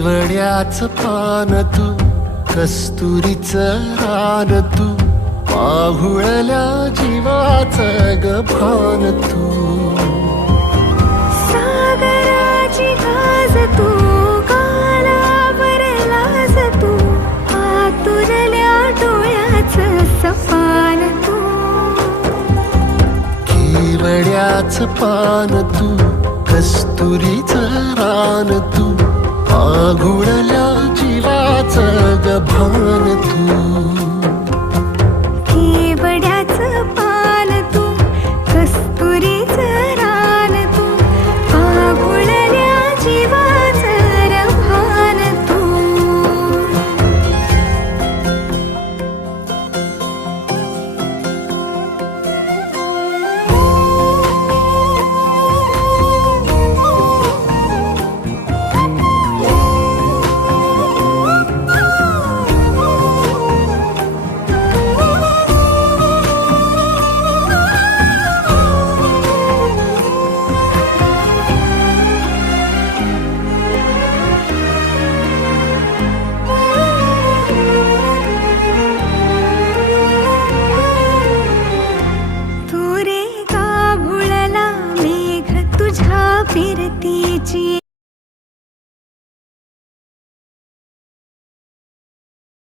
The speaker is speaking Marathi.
केवड्याच पान तू, कस्तुरीचं रान तू, पाहुळल्या जीवाचं गभान तू. सागराची गाज तू, कालावर लाज तू, आतुरल्या डोळ्याचं सपान तू. केवड्याच पान तू, कस्तुरीचं रान तू, पाघुळल्या जीवाचं गभान तू. केवड्याचं पान तू, कस्तुरीचं रान तू, पागुळल्या जीवाचं रभान तू. फिरतीची